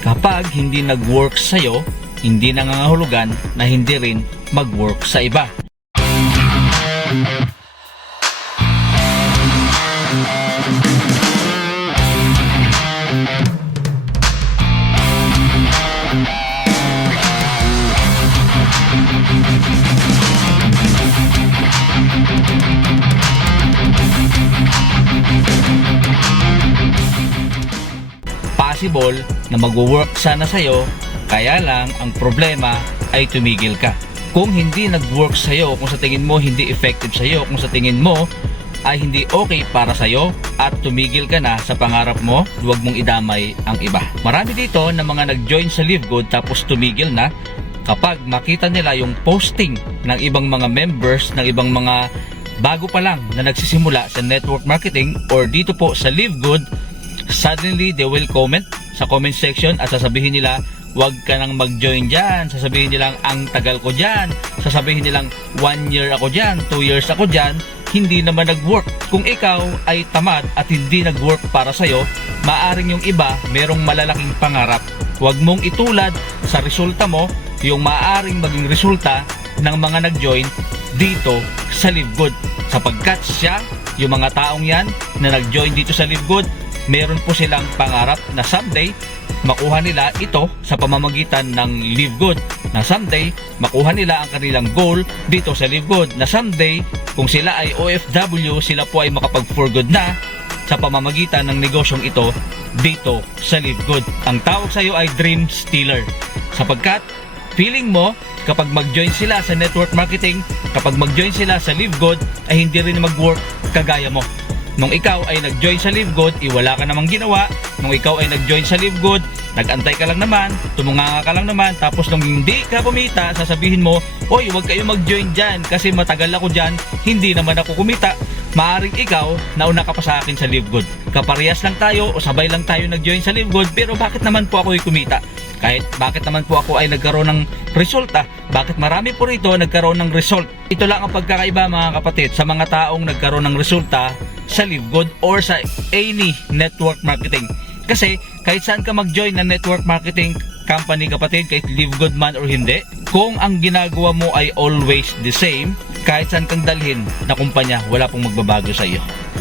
Kapag hindi nag-work sa'yo, hindi nangangahulugan na hindi rin mag-work sa iba. Possible na mag-work sana sa'yo, kaya lang ang problema ay tumigil ka. Kung hindi nag-work sa'yo, kung sa tingin mo hindi effective sa'yo, kung sa tingin mo ay hindi okay para sa'yo at tumigil ka na sa pangarap mo, huwag mong idamay ang iba. Marami dito na mga nag-join sa Live Good tapos tumigil na kapag makita nila yung posting ng ibang mga members, ng ibang mga bago pa lang na nagsisimula sa network marketing or dito po sa Live Good, suddenly they will comment sa comment section at sasabihin nila wag ka nang mag-join dyan. Sasabihin nilang ang tagal ko dyan. Sasabihin nilang one year ako dyan, two years ako dyan. Hindi naman nag-work. Kung ikaw ay tamad at hindi nag-work para sa'yo, maaring yung iba merong malalaking pangarap. Huwag mong itulad sa resulta mo yung maaring maging resulta ng mga nag-join dito sa Live Good. Sapagkat siya, yung mga taong yan na nag-join dito sa Live Good, meron po silang pangarap na someday makuha nila ito sa pamamagitan ng Live Good na someday makuha nila ang kanilang goal dito sa Live Good na someday kung sila ay OFW sila po ay makapag for good na sa pamamagitan ng negosyong ito dito sa Live Good. Ang tawag sa iyo ay Dream Stealer sapagkat feeling mo kapag mag-join sila sa network marketing, kapag mag-join sila sa Live Good ay hindi rin mag-work kagaya mo. Nung ikaw ay nag-join sa Live Good, iwala ka namang ginawa. Nung ikaw ay nag-join sa Live Good, nag-antay ka lang naman, tumunganga ka lang naman, tapos nung hindi ka kumita, sasabihin mo, Oy, huwag kayo mag-join dyan kasi matagal ako dyan, hindi naman ako kumita. Maaring ikaw, nauna ka pa sa akin sa Live Good. Kaparehas lang tayo o sabay lang tayo nag-join sa Live Good, pero bakit naman po ako kumita? Kahit bakit naman po ako ay nagkaroon ng resulta, bakit marami po rito nagkaroon ng result. Ito lang ang pagkakaiba mga kapatid sa mga taong nagkaroon ng resulta sa Live Good or sa any network marketing. Kasi kahit saan ka mag-join ng network marketing company kapatid, kahit Live Good man or hindi, kung ang ginagawa mo ay always the same, kahit saan kang dalhin na kumpanya, wala pong magbabago sa iyo.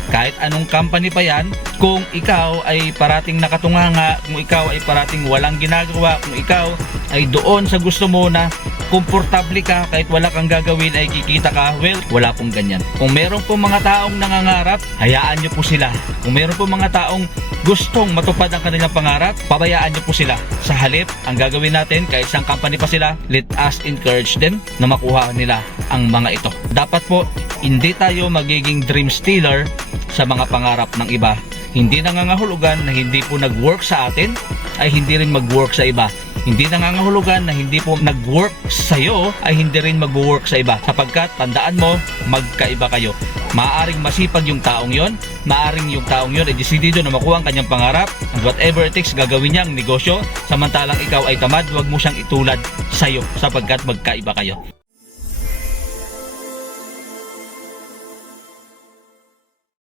Kahit anong company pa yan, kung ikaw ay parating nakatunganga, kung ikaw ay parating walang ginagawa, kung ikaw ay doon sa gusto mo na komportable ka kahit wala kang gagawin ay kikita ka, well, wala pong ganyan. Kung meron pong mga taong nangangarap, hayaan nyo po sila. Kung meron pong mga taong gustong matupad ang kanilang pangarap, pabayaan nyo po sila. Sa halip, ang gagawin natin, kahit isang company pa sila, let us encourage them na makuha nila ang mga ito. Dapat po, hindi tayo magiging dream stealer sa mga pangarap ng iba. Hindi nangangahulugan na hindi po nag-work sa atin, ay hindi rin mag-work sa iba. Hindi nangangahulugan na hindi po nag-work sa iyo ay hindi rin mag-work sa iba sapagkat tandaan mo magkaiba kayo. Maaring masipag yung taong yon, maaring yung taong yon ay desidido na makuha ang kanyang pangarap and whatever it takes gagawin niya ang negosyo samantalang ikaw ay tamad, huwag mo siyang itulad sa iyo sapagkat magkaiba kayo.